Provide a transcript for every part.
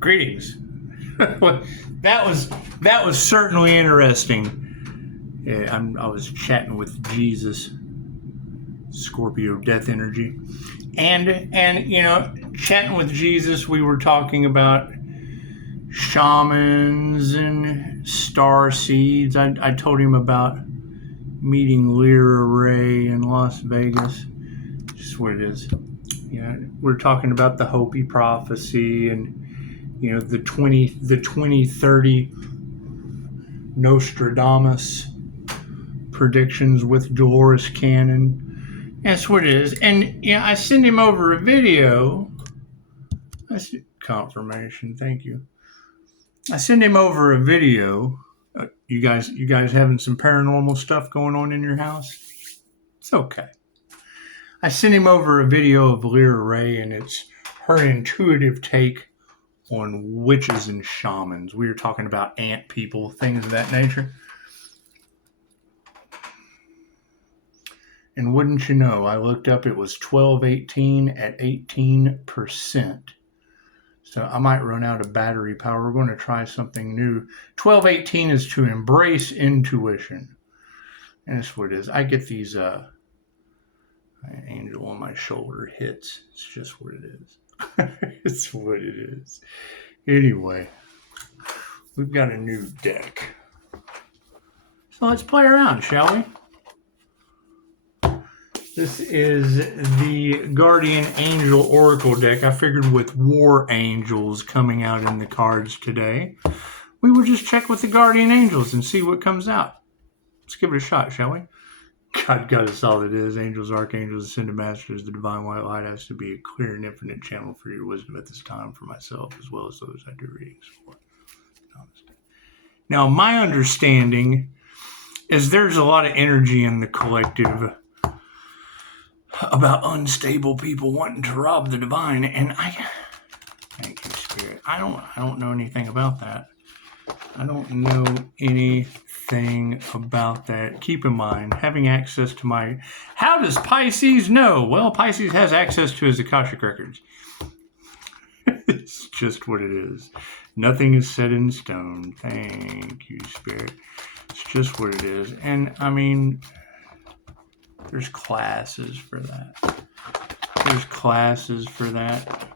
Greetings. that was certainly interesting. Yeah, I was chatting with Jesus, Scorpio death energy, and you know, chatting with Jesus, we were talking about shamans and star seeds. I told him about meeting Lyra Ray in Las Vegas. Just what it is. Yeah, we're talking about the Hopi prophecy and, you know, the 2030 Nostradamus predictions with Dolores Cannon. That's what it is. And, you know, I sent him over a video. That's confirmation. Thank you. I sent him over a video. You guys having some paranormal stuff going on in your house? It's okay. I sent him over a video of Lyra Ray, and it's her intuitive take on witches and shamans. We were talking about ant people, things of that nature. And wouldn't you know, I looked up, it was 1218 at 18%. So I might run out of battery power. We're going to try something new. 1218 is to embrace intuition. And that's what it is. I get these angel on my shoulder hits. It's just what it is. It's what it is. Anyway, we've got a new deck. So let's play around, shall we? This is the Guardian Angel Oracle deck. I figured with War Angels coming out in the cards today, we would just check with the Guardian Angels and see what comes out. Let's give it a shot, shall we? God us all it is. Angels, archangels, ascended masters, the divine white light has to be a clear and infinite channel for your wisdom at this time for myself as well as those I do readings for. Namaste. Now, my understanding is there's a lot of energy in the collective about unstable people wanting to rob the divine, and thank you, Spirit. I don't know anything about that. I don't know anything about that. Keep in mind, having access to my... How does Pisces know? Well, Pisces has access to his Akashic records. It's just what it is. Nothing is set in stone. Thank you, Spirit. It's just what it is. And, I mean, there's classes for that. There's classes for that.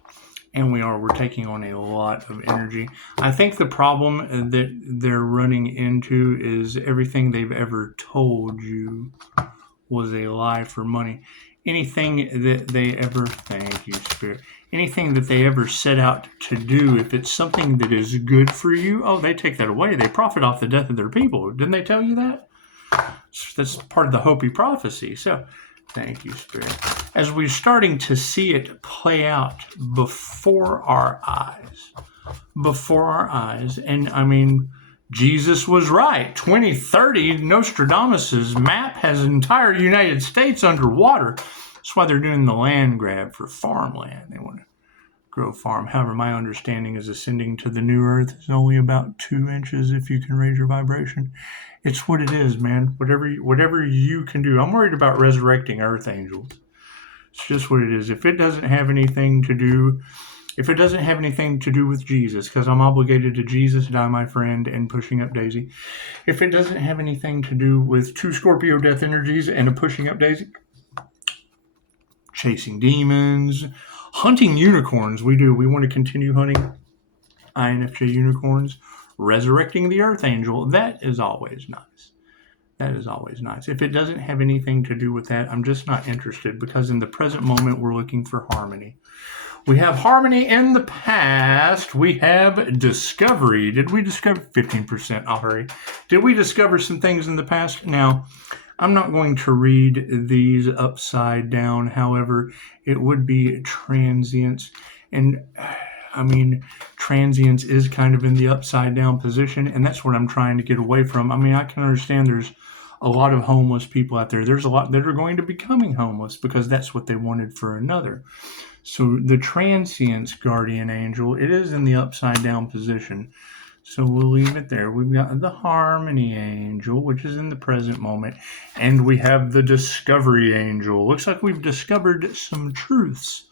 And we're taking on a lot of energy. I think the problem that they're running into is everything they've ever told you was a lie for money. Anything that they ever, thank you, Spirit, anything that they ever set out to do, if it's something that is good for you, oh, they take that away. They profit off the death of their people. Didn't they tell you that? That's part of the Hopi prophecy. So, thank you, Spirit. As we're starting to see it play out before our eyes, and I mean, Jesus was right. 2030, Nostradamus's map has the entire United States underwater. That's why they're doing the land grab for farmland. They want to grow farm. However, my understanding is ascending to the new earth is only about 2 inches if you can raise your vibration. It's what it is, man. Whatever you can do. I'm worried about resurrecting earth angels. It's just what it is. If it doesn't have anything to do with Jesus, because I'm obligated to Jesus, die my friend, and pushing up Daisy. If it doesn't have anything to do with 2 Scorpio death energies and a pushing up Daisy, chasing demons, hunting unicorns, we want to continue hunting INFJ unicorns, resurrecting the earth angel. That is always nice. That is always nice. If it doesn't have anything to do with that, I'm just not interested, because in the present moment, we're looking for harmony. We have harmony in the past. We have discovery. Did we discover 15%? I'll hurry. Did we discover some things in the past? Now, I'm not going to read these upside down. However, it would be transience. And I mean, transience is kind of in the upside down position, and that's what I'm trying to get away from. I mean, I can understand there's a lot of homeless people out there. There's a lot that are going to be becoming homeless because that's what they wanted for another. So the transience guardian angel, it is in the upside down position. So we'll leave it there. We've got the harmony angel, which is in the present moment. And we have the discovery angel. Looks like we've discovered some truths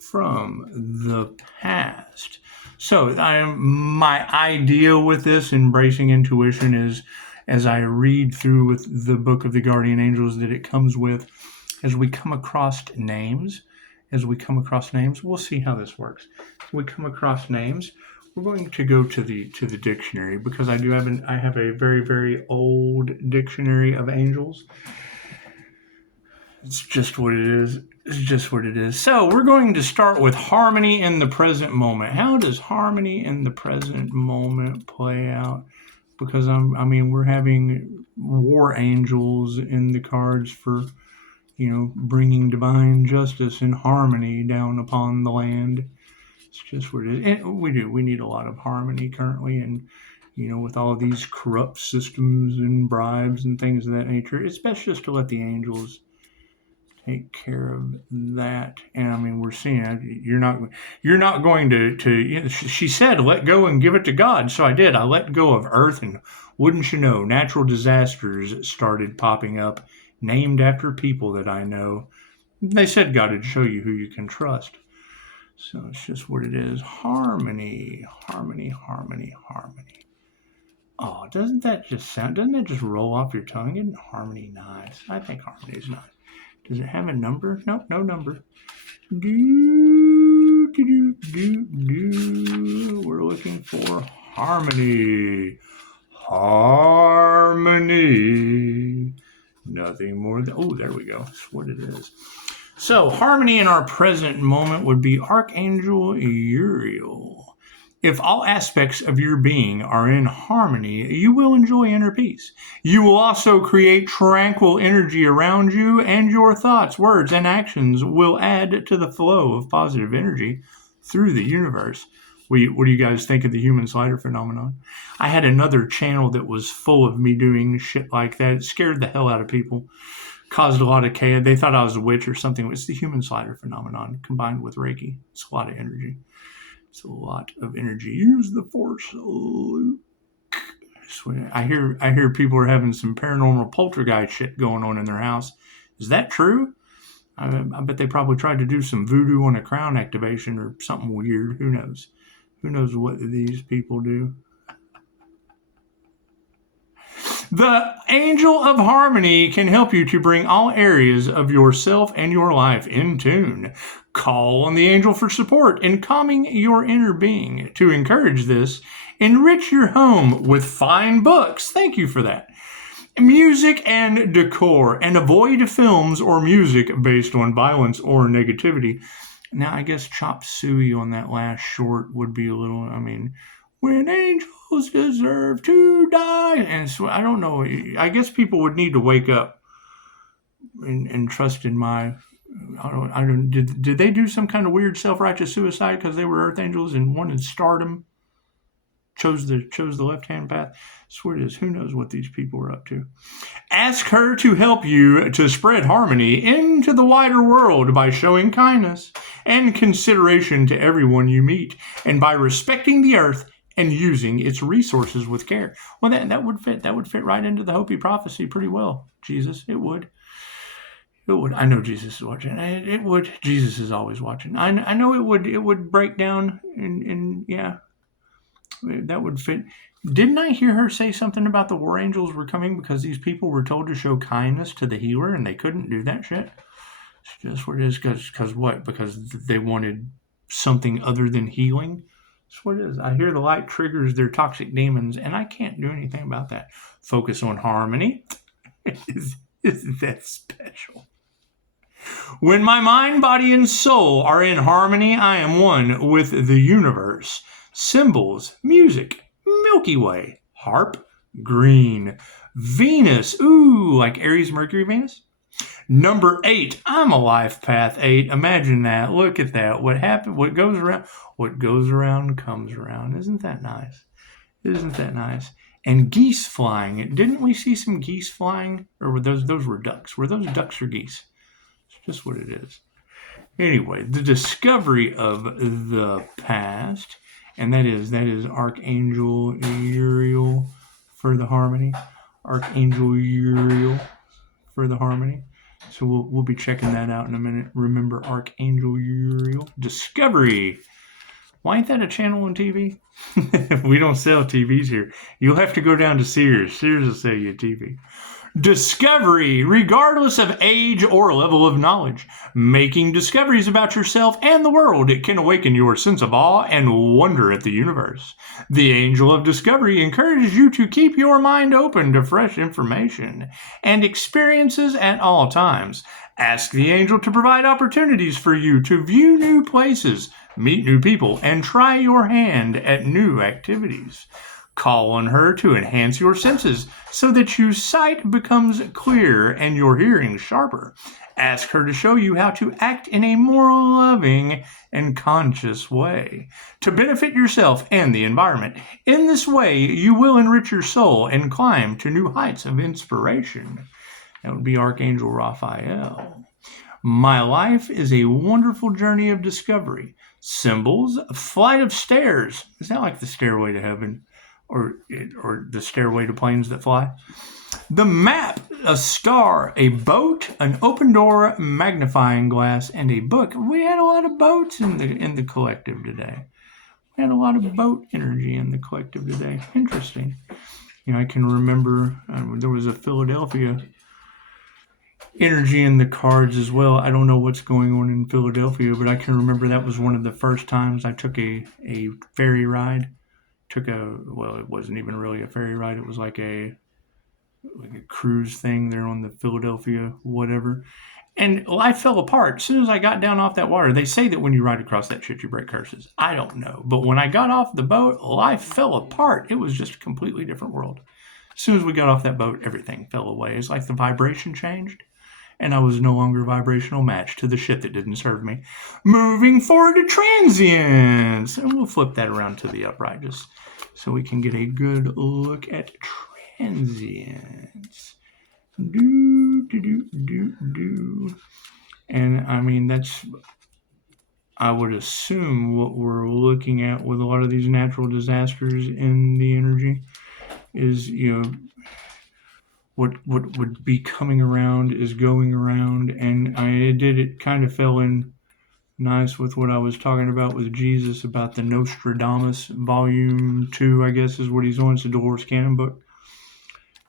from the past. past. So my idea with this embracing intuition is, as I read through with the book of the guardian angels that it comes with, as we come across names, we'll see how this works. As we come across names, we're going to go to the dictionary, because I have a very, very old dictionary of angels. It's just what it is. So we're going to start with harmony in the present moment. How does harmony in the present moment play out? Because we're having war angels in the cards for, bringing divine justice and harmony down upon the land. It's just what it is. And we need a lot of harmony currently, and with all these corrupt systems and bribes and things of that nature, it's best just to let the angels take care of that. And we're seeing it. You're not going to she said, let go and give it to God. So I did. I let go of earth, and wouldn't you know, natural disasters started popping up, named after people that I know. They said God would show you who you can trust. So it's just what it is. Harmony, harmony, harmony, harmony. Oh, doesn't that just roll off your tongue? Isn't harmony nice? I think harmony is nice. Does it have a number? Nope, no number. We're looking for harmony. Harmony. Nothing more than, oh, there we go. That's what it is. So, harmony in our present moment would be Archangel Uriel. If all aspects of your being are in harmony, you will enjoy inner peace. You will also create tranquil energy around you, and your thoughts, words, and actions will add to the flow of positive energy through the universe. What do you guys think of the human slider phenomenon? I had another channel that was full of me doing shit like that. It scared the hell out of people. Caused a lot of chaos. They thought I was a witch or something. It's the human slider phenomenon combined with Reiki. It's a lot of energy. It's a lot of energy. Use the force, Luke. I hear people are having some paranormal poltergeist shit going on in their house. Is that true? I bet they probably tried to do some voodoo on a crown activation or something weird. Who knows? Who knows what these people do? The angel of harmony can help you to bring all areas of yourself and your life in tune. Call on the angel for support in calming your inner being. To encourage this, enrich your home with fine books. Thank you for that. Music and decor, and avoid films or music based on violence or negativity. Now, I guess chop suey on that last short would be a little, when angels deserve to die. And so, I don't know. I guess people would need to wake up and trust in my, did they do some kind of weird self-righteous suicide because they were earth angels and wanted stardom? Chose the left-hand path. Swear it is. Who knows what these people are up to? Ask her to help you to spread harmony into the wider world by showing kindness and consideration to everyone you meet, and by respecting the earth and using its resources with care. Well, that would fit. That would fit right into the Hopi prophecy pretty well. Jesus, it would. It would. I know Jesus is watching. It would. Jesus is always watching. I know it would. It would break down and yeah. That would fit. Didn't I hear her say something about the war angels were coming because these people were told to show kindness to the healer and they couldn't do that shit? It's just what it is. Because what? Because they wanted something other than healing? That's what it is. I hear the light triggers their toxic demons, and I can't do anything about that. Focus on harmony. Isn't that special? When my mind, body, and soul are in harmony, I am one with the universe. Symbols, music, Milky Way, harp, green, Venus, ooh, like Aries, Mercury, Venus. Number 8, I'm a life path 8. Imagine that. Look at that. What happened? What goes around comes around. Isn't that nice? Isn't that nice? And geese flying. Didn't we see some geese flying? Or were those were ducks? Were those ducks or geese? It's just what it is. Anyway, the discovery of the past. And that is Archangel Uriel for the harmony. Archangel Uriel for the harmony. So we'll be checking that out in a minute. Remember Archangel Uriel. Discovery Why ain't that a channel on TV? We don't sell TVs here. You'll have to go down to Sears. Sears will sell you a TV. Discovery, regardless of age or level of knowledge. Making discoveries about yourself and the world. It can awaken your sense of awe and wonder at the universe. The angel of discovery encourages you to keep your mind open to fresh information and experiences at all times. Ask the angel to provide opportunities for you to view new places, meet new people, and try your hand at new activities. Call on her to enhance your senses so that your sight becomes clear and your hearing sharper. Ask her to show you how to act in a more loving and conscious way to benefit yourself and the environment. In this way, you will enrich your soul and climb to new heights of inspiration. That would be Archangel Raphael. My life is a wonderful journey of discovery. Symbols, a flight of stairs. Is that like the stairway to heaven? Or the stairway to planes that fly? The map, a star, a boat, an open door, magnifying glass, and a book. We had a lot of boats in the collective today. We had a lot of boat energy in the collective today. Interesting. I can remember there was a Philadelphia energy in the cards as well. I don't know what's going on in Philadelphia, but I can remember that was one of the first times I took a ferry ride. It wasn't even really a ferry ride. It was like a cruise thing there on the Philadelphia whatever. And life fell apart. As soon as I got down off that water, they say that when you ride across that shit, you break curses. I don't know. But when I got off the boat, life fell apart. It was just a completely different world. As soon as we got off that boat, everything fell away. It's like the vibration changed. And I was no longer a vibrational match to the shit that didn't serve me. Moving forward to Transcience. And we'll flip that around to the upright just so we can get a good look at Transcience. And I mean, I would assume what we're looking at with a lot of these natural disasters in the energy is, what would be coming around is going around, and it kind of fell in nice with what I was talking about with Jesus about the Nostradamus Volume 2, I guess is what he's on. It's a Dolores Cannon book.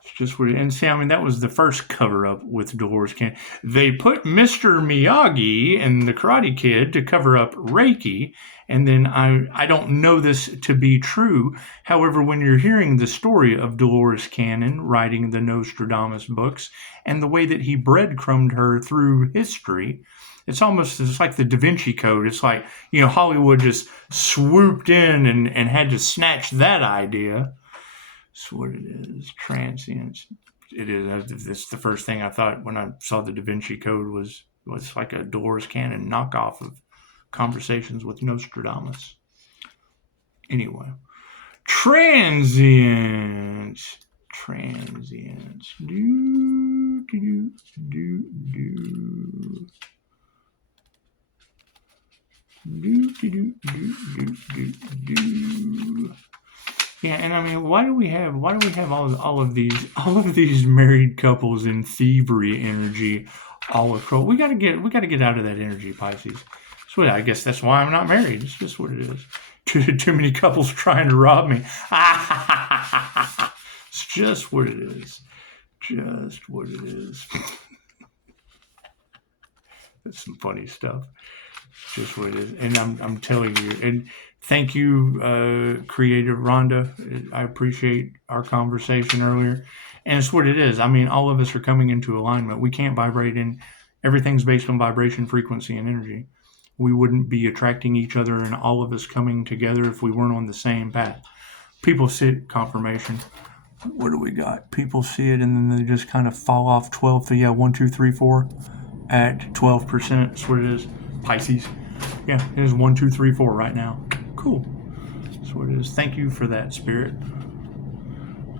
It's just what and see, I mean, that was the first cover-up with Dolores Cannon. They put Mr. Miyagi and the Karate Kid to cover up Reiki, and then I don't know this to be true. However, when you're hearing the story of Dolores Cannon writing the Nostradamus books and the way that he breadcrumbed her through history, it's like the Da Vinci Code. It's like, Hollywood just swooped in and had to snatch that idea. That's what it is. Transcience. It is. It's the first thing I thought when I saw the Da Vinci Code was like a Dolores Cannon knockoff of Conversations with Nostradamus. Anyway. Transcience. Yeah, and I mean, why do we have all of these married couples in thievery energy all across? We gotta get out of that energy, Pisces. So I guess that's why I'm not married. It's just what it is. Too many couples trying to rob me. It's just what it is. Just what it is. That's some funny stuff. It's just what it is. And I'm telling you, and thank you, creative Rhonda. I appreciate our conversation earlier. And it's what it is. I mean, all of us are coming into alignment. We can't vibrate in. Everything's based on vibration, frequency, and energy. We wouldn't be attracting each other and all of us coming together if we weren't on the same path. People see it, confirmation. What do we got? People see it and then they just kind of fall off 12. So 1, 2, 3, 4 at 12%. That's what it is. Pisces. Yeah, it is 1, 2, 3, 4 right now. Cool. That's what it is. Thank you for that, Spirit.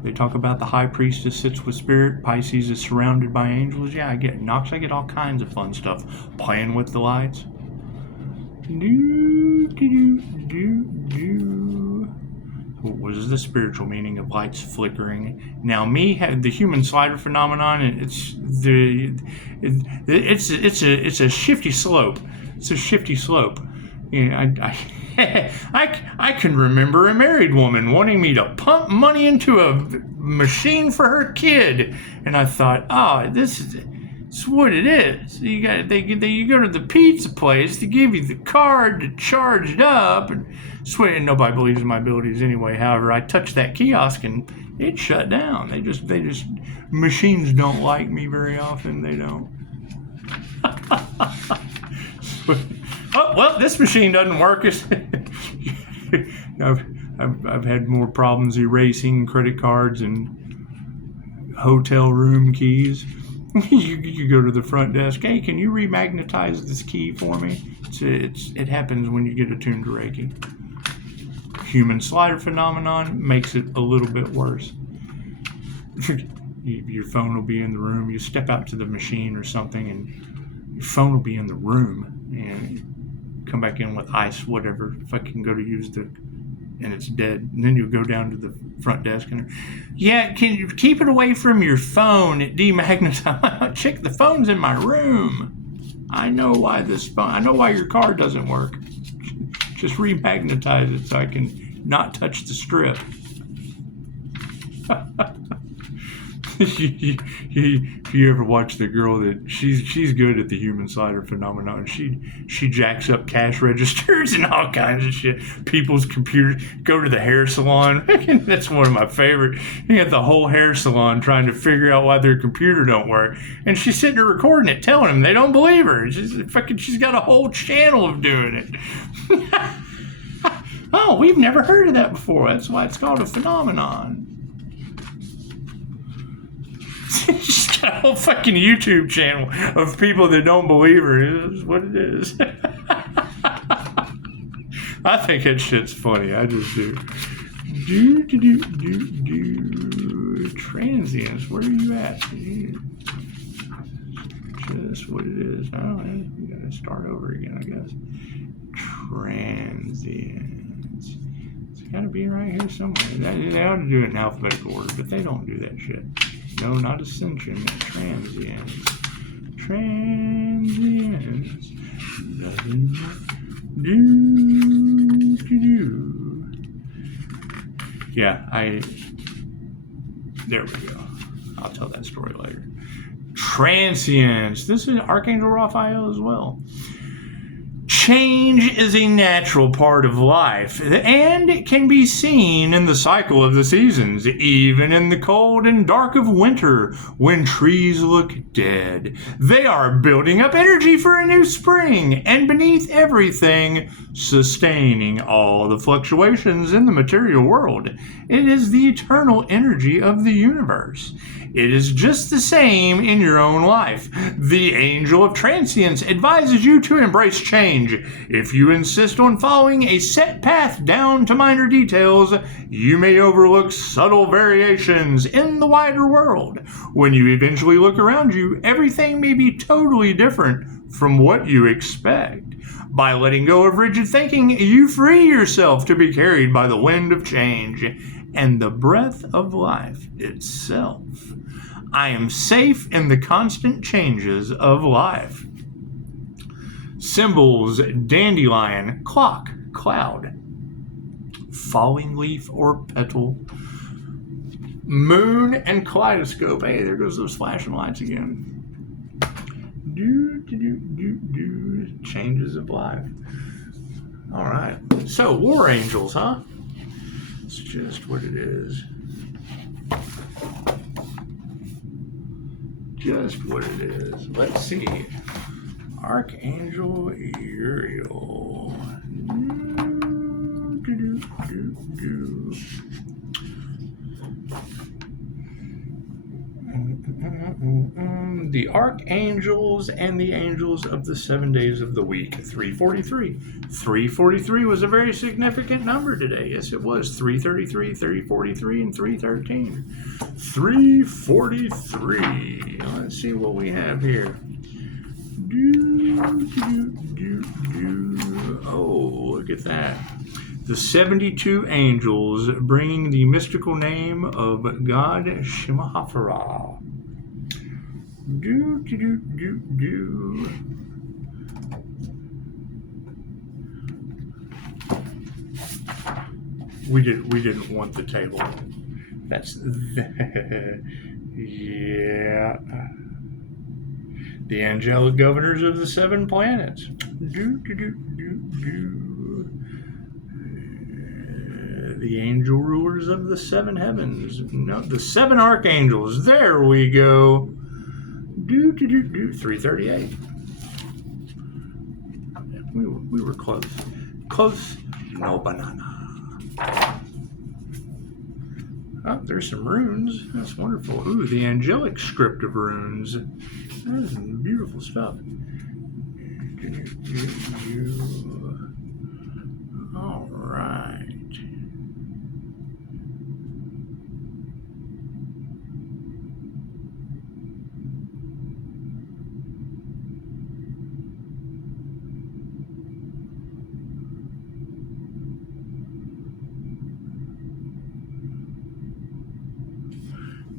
They talk about the high priestess sits with Spirit. Pisces is surrounded by angels. Yeah, I get Nox. I get all kinds of fun stuff. Playing with the lights. What is the spiritual meaning of lights flickering? Now, the human slider phenomenon. It's a shifty slope. It's a shifty slope. I I can remember a married woman wanting me to pump money into a machine for her kid, and I thought, oh, this is what it is. You go to the pizza place to give you the card to charge it up, and swear nobody believes in my abilities anyway. However, I touched that kiosk and it shut down. They just machines don't like me very often. They don't. Oh, well, this machine doesn't work. I've had more problems erasing credit cards and hotel room keys. You go to the front desk. Hey, can you remagnetize this key for me? It happens when you get attuned to Reiki. Human slider phenomenon makes it a little bit worse. Your phone will be in the room. You step out to the machine or something, and your phone will be in the room, and come back in with ice, whatever. If I can go to use and it's dead. And then you go down to the front desk and, yeah, can you keep it away from your phone? It demagnetizes. Check, the phone's in my room. I know why your car doesn't work. Just remagnetize it so I can not touch the strip. You ever watch the girl that she's good at the human slider phenomenon? She jacks up cash registers and all kinds of shit. People's computers. Go to the hair salon. That's one of my favorite. You got the whole hair salon trying to figure out why their computer don't work, and she's sitting there recording it, telling them they don't believe her. She's got a whole channel of doing it. Oh, we've never heard of that before. That's why it's called a phenomenon. She's got a whole fucking YouTube channel of people that don't believe her. It is what it is. I think that shit's funny. I just do. Transience. Where are you at? Just what it is. Oh, you gotta start over again, I guess. Transience. It's gotta be right here somewhere. They ought to do it in alphabetical order, but they don't do that shit. No, not ascension. Transience. Transience. Nothing do. Yeah, there we go. I'll tell that story later. Transcience. This is Archangel Raphael as well. Change is a natural part of life, and it can be seen in the cycle of the seasons, even in the cold and dark of winter, when trees look dead. They are building up energy for a new spring, and beneath everything, sustaining all the fluctuations in the material world, it is the eternal energy of the universe. It is just the same in your own life. The Angel of Transcience advises you to embrace change. If you insist on following a set path down to minor details, you may overlook subtle variations in the wider world. When you eventually look around you, everything may be totally different from what you expect. By letting go of rigid thinking, you free yourself to be carried by the wind of change and the breath of life itself. I am safe in the constant changes of life. Symbols: dandelion, clock, cloud, falling leaf or petal, moon, and kaleidoscope. Hey, there goes those flashing lights again. Changes of life. All right. So, war angels, huh? It's just what it is. Just what it is. Let's see. Archangel Uriel. The archangels and the angels of the 7 days of the week. 343. 343 was a very significant number today. Yes, it was. 333, 343, and 313. 343. Let's see what we have here. Oh, look at that. The 72 angels bringing the mystical name of God Shimahafara. We didn't want the table. That's yeah. The angelic governors of the 7 planets. The angel rulers of the 7 heavens. No, the 7 archangels. There we go. 338. We were close. Close. No banana. Oh, there's some runes. That's wonderful. Ooh, the angelic script of runes. That's some beautiful stuff. All right.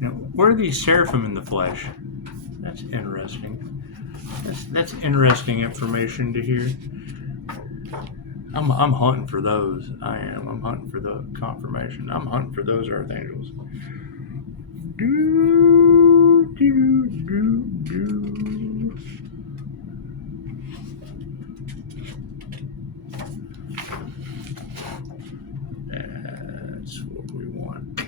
Now, where are these seraphim in the flesh? That's interesting. That's interesting information to hear. I'm hunting for those. I am. I'm hunting for the confirmation. I'm hunting for those archangels. That's what we want.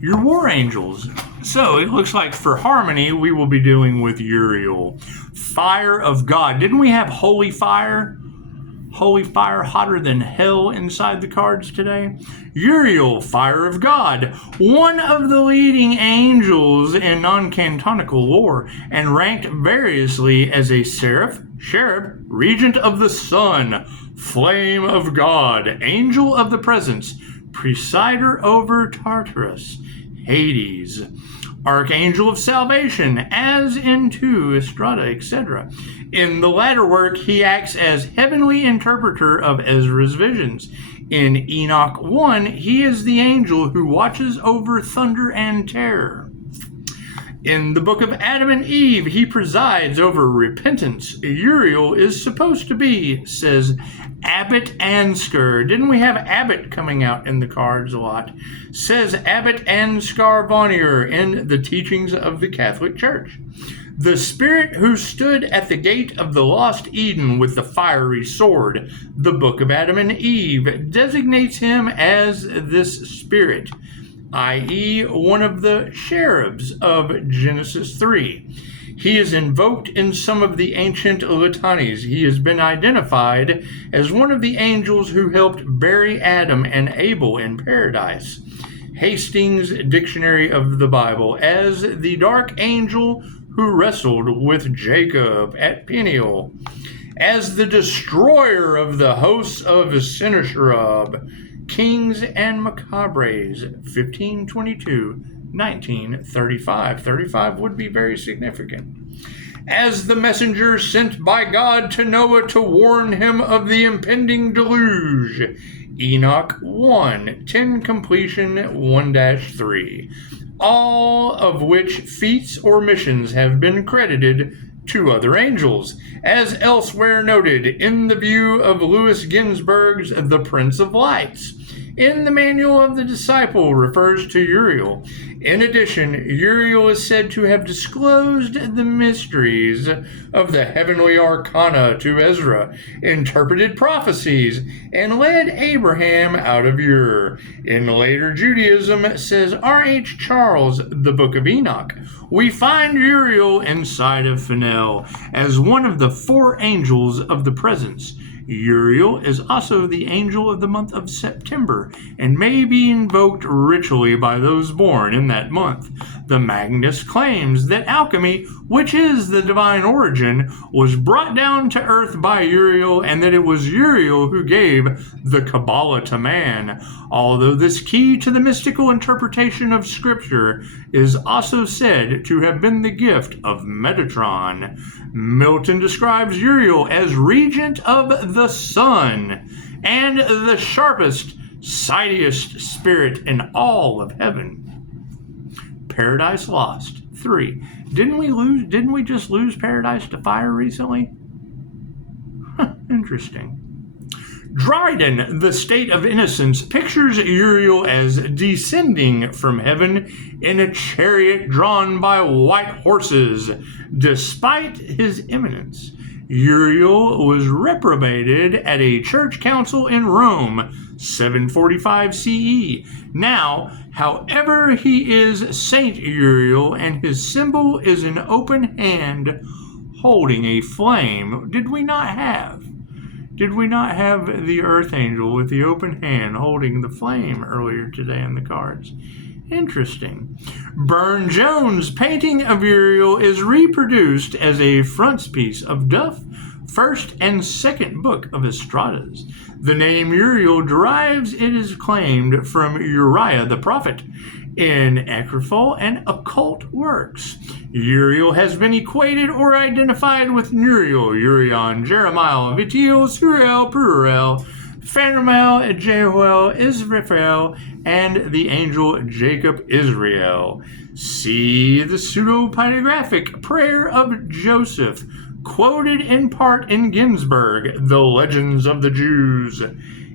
Your war angels. So it looks like for harmony, we will be doing with Uriel. Fire of God. Didn't we have holy fire? Holy fire hotter than hell inside the cards today. Uriel, fire of God. One of the leading angels in non-canonical lore and ranked variously as a seraph, cherub, regent of the sun, flame of God, angel of the presence, presider over Tartarus, Hades, archangel of salvation, as in 2 Estrada, etc. In the latter work, he acts as heavenly interpreter of Ezra's visions. In Enoch 1, he is the angel who watches over thunder and terror. In the book of Adam and Eve, he presides over repentance. Uriel is supposed to be, says Abbot Ansgar. Didn't we have Abbot coming out in the cards a lot? Says Abbot Ansgar Vonnier in the teachings of the Catholic Church. The spirit who stood at the gate of the lost Eden with the fiery sword, the book of Adam and Eve, designates him as this spirit, i.e. one of the cherubs of Genesis 3. He is invoked in some of the ancient litanies. He has been identified as one of the angels who helped bury Adam and Abel in paradise. Hastings' Dictionary of the Bible as the dark angel who wrestled with Jacob at Peniel, as the destroyer of the hosts of Sennacherib, Kings and Macabres, 1522, 1935. 35 would be very significant. As the messenger sent by God to Noah to warn him of the impending deluge, Enoch 1, 10 completion 1-3, all of which feats or missions have been credited to other angels, as elsewhere noted in the view of Louis Ginsburg's The Prince of Lights. In the Manual of the Disciple refers to Uriel. In addition, Uriel is said to have disclosed the mysteries of the heavenly arcana to Ezra, interpreted prophecies, and led Abraham out of Ur. In later Judaism, says R.H. Charles, the Book of Enoch, we find Uriel inside of Phanuel as one of the 4 angels of the presence. Uriel is also the angel of the month of September and may be invoked ritually by those born in that month. The Magnus claims that alchemy, which is the divine origin, was brought down to earth by Uriel and that it was Uriel who gave the Kabbalah to man, although this key to the mystical interpretation of Scripture is also said to have been the gift of Metatron. Milton describes Uriel as regent of the sun. and the sharpest, sightiest spirit in all of heaven. Paradise Lost 3. Didn't we just lose Paradise to fire recently? Interesting. Dryden, the State of Innocence, pictures Uriel as descending from heaven in a chariot drawn by white horses. Despite his eminence, Uriel was reprobated at a church council in Rome, 745 CE. Now, however, he is Saint Uriel, and his symbol is an open hand holding a flame. Did we not have the Earth Angel with the open hand holding the flame earlier today in the cards? Interesting. Burne-Jones' painting of Uriel is reproduced as a frontispiece of Duff, first and second book of Estradas. The name Uriel derives, it is claimed, from Uriah the prophet in apocryphal and occult works. Uriel has been equated or identified with Nuriel, Urion, Jeremiah, Vitiel, Suriel, Purel, Phanramel, Jehuel, Israel, and the angel Jacob Israel. See the pseudo-pyrographic prayer of Joseph, quoted in part in Ginsburg, The Legends of the Jews.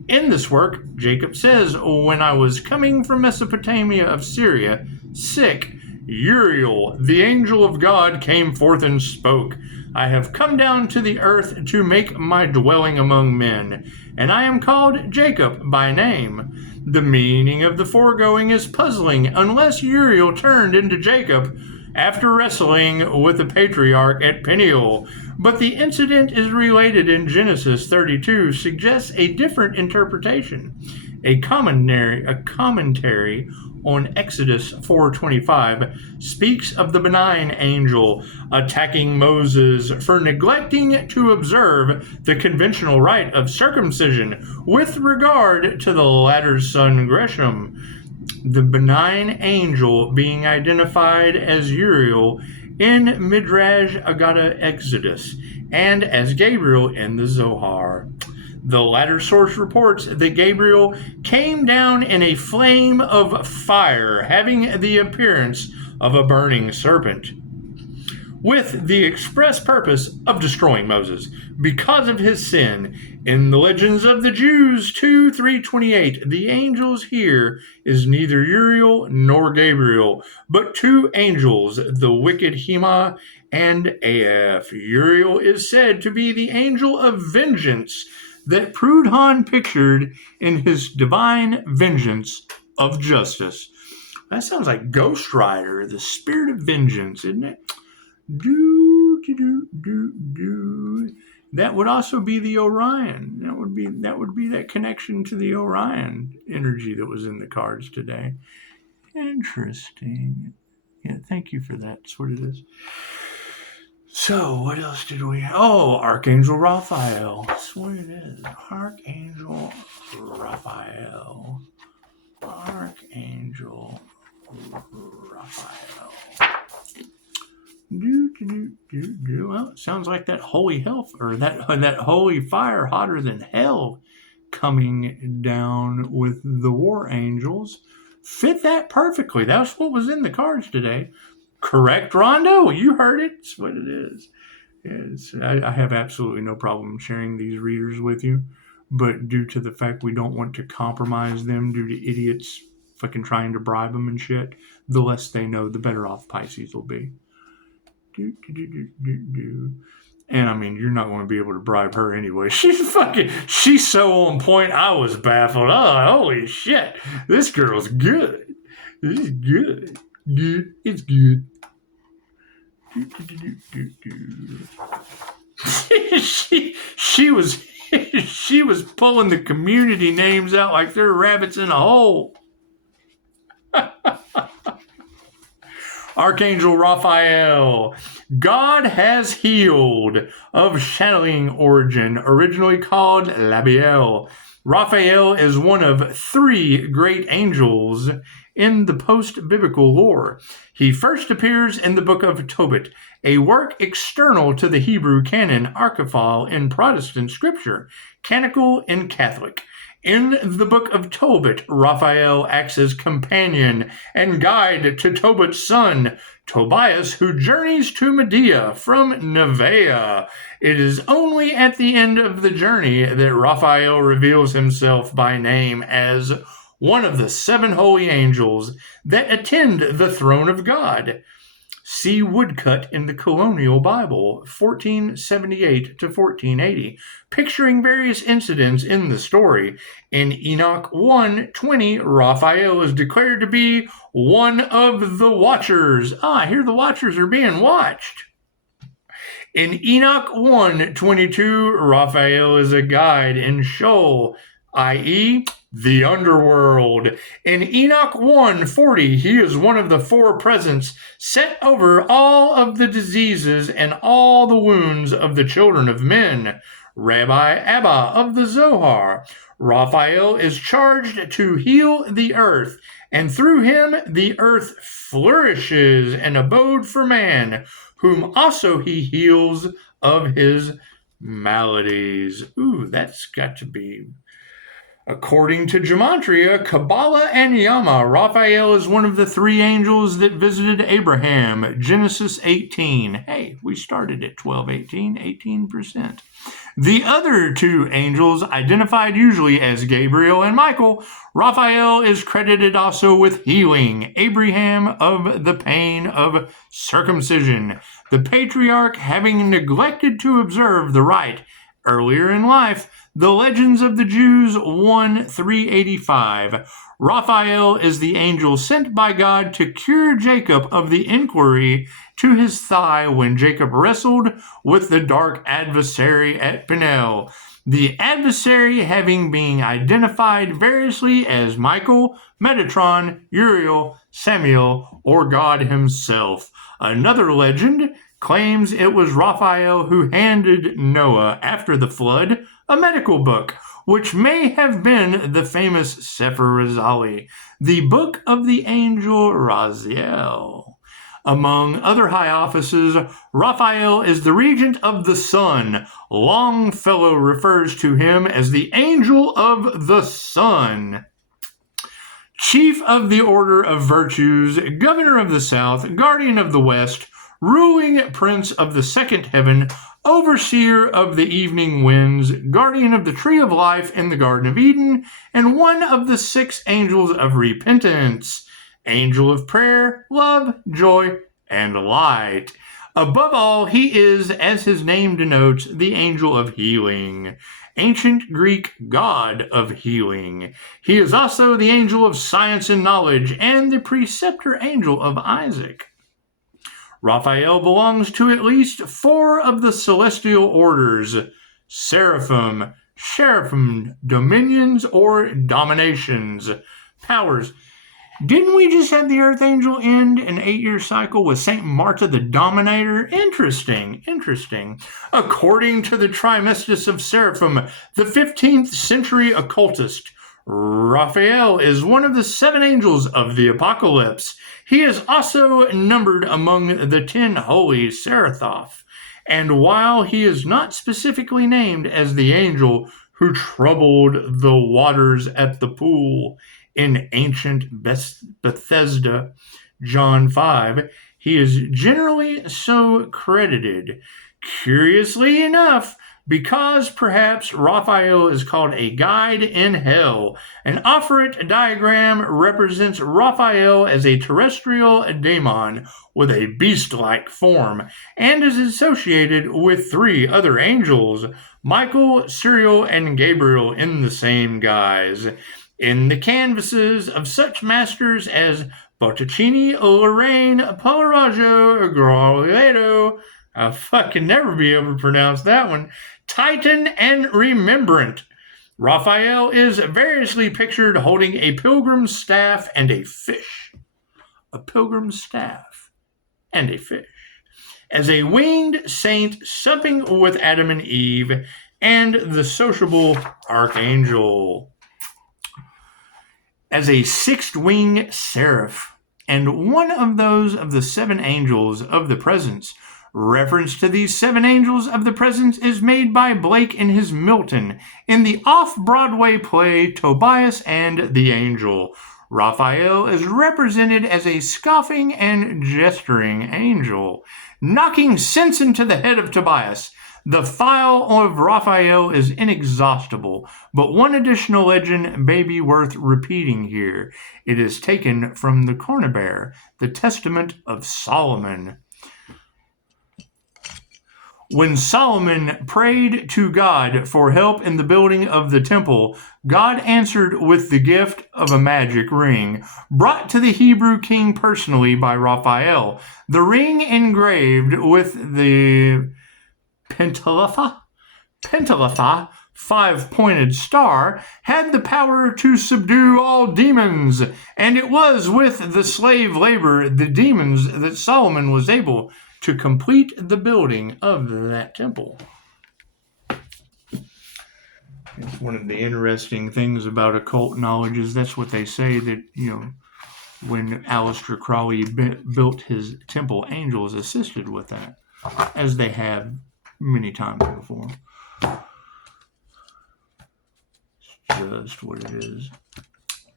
In this work, Jacob says, "When I was coming from Mesopotamia of Syria, sick, Uriel, the angel of God, came forth and spoke. I have come down to the earth to make my dwelling among men, and I am called Jacob by name." The meaning of the foregoing is puzzling unless Uriel turned into Jacob after wrestling with the patriarch at Peniel, but the incident is related in Genesis 32, suggests a different interpretation. A commentary on Exodus 4:25 speaks of the benign angel attacking Moses for neglecting to observe the conventional rite of circumcision with regard to the latter's son Gresham. The benign angel being identified as Uriel in Midrash Agada Exodus and as Gabriel in the Zohar. The latter source reports that Gabriel came down in a flame of fire, having the appearance of a burning serpent, with the express purpose of destroying Moses because of his sin. In the Legends of the Jews 2:328, the angels here is neither Uriel nor Gabriel, but two angels, the wicked Hema and Af. Uriel is said to be the angel of vengeance that Proudhon pictured in his divine vengeance of justice. That sounds like Ghost Rider, the spirit of vengeance, isn't it? That would also be the Orion. That would be that connection to the Orion energy that was in the cards today. Interesting. Yeah, thank you for that. That's what it is. So, what else did we have? Oh, Archangel Raphael. That's what it is. Archangel Raphael. Archangel Raphael. Well, it sounds like that holy hell, or that holy fire hotter than hell coming down with the war angels. Fit that perfectly. That's what was in the cards today. Correct, Rondo? You heard it. That's what it is. I have absolutely no problem sharing these readers with you, but due to the fact we don't want to compromise them due to idiots fucking trying to bribe them and shit, the less they know, the better off Pisces will be. And I mean, you're not going to be able to bribe her anyway. She's so on point. I was baffled. Oh, holy shit. This girl's good. This is good. Good. It's good. She was pulling the community names out like they're rabbits in a hole. Archangel Raphael. God has healed, of channeling origin, originally called Labiel. Raphael is one of three great angels in the post-biblical lore. He first appears in the book of Tobit, a work external to the Hebrew canon archival in Protestant scripture. canonical and Catholic. In the Book of Tobit, Raphael acts as companion and guide to Tobit's son, Tobias, who journeys to Medea from Nevea. It is only at the end of the journey that Raphael reveals himself by name as one of the 7 holy angels that attend the throne of God. See woodcut in the Colonial Bible, 1478 to 1480, picturing various incidents in the story. In Enoch 1:20, Raphael is declared to be one of the Watchers. I hear the Watchers are being watched. In Enoch 1:22, Raphael is a guide in Sheol, i.e., the underworld. In Enoch 1:40, he is one of the 4 presents set over all of the diseases and all the wounds of the children of men. Rabbi Abba of the Zohar. Raphael is charged to heal the earth, and through him the earth flourishes, an abode for man, whom also he heals of his maladies. Ooh, that's got to be... According to Gematria, Kabbalah, and Yama, Raphael is one of the 3 angels that visited Abraham. Genesis 18. Hey, we started at 12:18, 18%. The other 2 angels, identified usually as Gabriel and Michael, Raphael is credited also with healing Abraham of the pain of circumcision, the patriarch having neglected to observe the rite earlier in life. The Legends of the Jews 1:385. Raphael is the angel sent by God to cure Jacob of the inquiry to his thigh when Jacob wrestled with the dark adversary at Peniel. The adversary having been identified variously as Michael, Metatron, Uriel, Samuel, or God himself. Another legend claims it was Raphael who handed Noah, after the flood, a medical book, which may have been the famous Sefer Razali, the book of the angel Raziel. Among other high offices, Raphael is the regent of the sun. Longfellow refers to him as the angel of the sun. Chief of the order of virtues, governor of the south, guardian of the west, ruling prince of the second heaven, overseer of the evening winds, guardian of the tree of life in the Garden of Eden, and one of the 6 angels of repentance, angel of prayer, love, joy, and light. Above all, he is, as his name denotes, the angel of healing, ancient Greek god of healing. He is also the angel of science and knowledge, and the preceptor angel of Isaac. Raphael belongs to at least 4 of the celestial orders: seraphim, cherubim, dominions, or dominations, powers. Didn't we just have the Earth Angel end an 8-year cycle with St. Martha the Dominator? Interesting. According to the Trismegistus of Seraphim, the 15th century occultist, Raphael is one of the 7 angels of the Apocalypse. He is also numbered among the 10 holy Seraphoth, and while he is not specifically named as the angel who troubled the waters at the pool in ancient Bethesda, John 5, he is generally so credited. Curiously enough, because perhaps Raphael is called a guide in hell, an Ophiret diagram represents Raphael as a terrestrial daemon with a beast-like form, and is associated with 3 other angels, Michael, Cyril, and Gabriel, in the same guise. In the canvases of such masters as Botticini, Lorraine, Polaraggio, Grolietto, I'll fucking never be able to pronounce that one, Titan, and Remembrant, Raphael is variously pictured holding a pilgrim's staff and a fish. A pilgrim's staff and a fish. As a winged saint supping with Adam and Eve, and the sociable Archangel. As a 6th-winged seraph, and one of those of the 7 angels of the presence, Reference to these 7 angels of the presence is made by Blake in his Milton in the off-Broadway play Tobias and the Angel. Raphael is represented as a scoffing and gesturing angel, knocking sense into the head of Tobias. The file of Raphael is inexhaustible, but one additional legend may be worth repeating here. It is taken from the Cornubear, the Testament of Solomon. When Solomon prayed to God for help in the building of the temple, God answered with the gift of a magic ring, brought to the Hebrew king personally by Raphael. The ring engraved with the Pentelepha, 5-pointed star, had the power to subdue all demons, and it was with the slave labor, the demons, that Solomon was able to complete the building of that temple. It's one of the interesting things about occult knowledge is that's what they say, that, when Aleister Crowley built his temple, angels assisted with that, as they have many times before. Just what it is.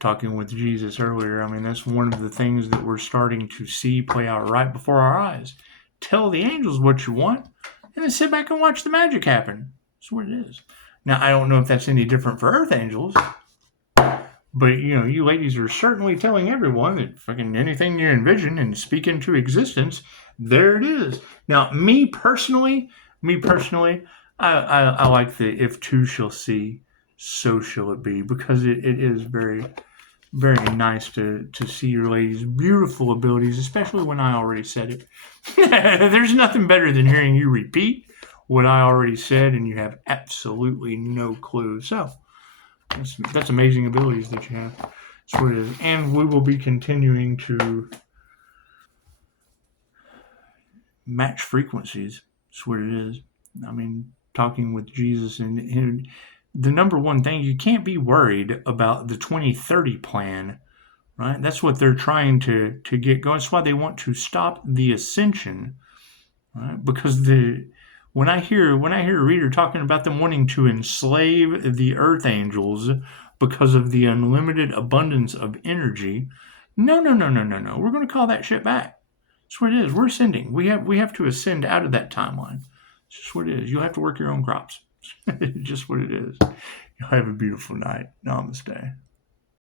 Talking with Jesus earlier, that's one of the things that we're starting to see play out right before our eyes. Tell the angels what you want, and then sit back and watch the magic happen. That's what it is. Now, I don't know if that's any different for earth angels, but, you ladies are certainly telling everyone that fucking anything you envision and speak into existence, there it is. Now, me personally, I like the if two shall see, so shall it be, because it is very, very nice to see your ladies' beautiful abilities, especially when I already said it. There's nothing better than hearing you repeat what I already said and you have absolutely no clue. So that's amazing abilities that you have. That's what it is. And we will be continuing to match frequencies. That's what it is. Talking with Jesus, and the number one thing, you can't be worried about the 2030 plan, right? That's what they're trying to get going. That's why they want to stop the ascension, right? Because when I hear a reader talking about them wanting to enslave the earth angels because of the unlimited abundance of energy, no. We're going to call that shit back. That's what it is. We're ascending. We have to ascend out of that timeline. It's just what it is. You'll have to work your own crops. Just what it is. You'll have a beautiful night. Namaste.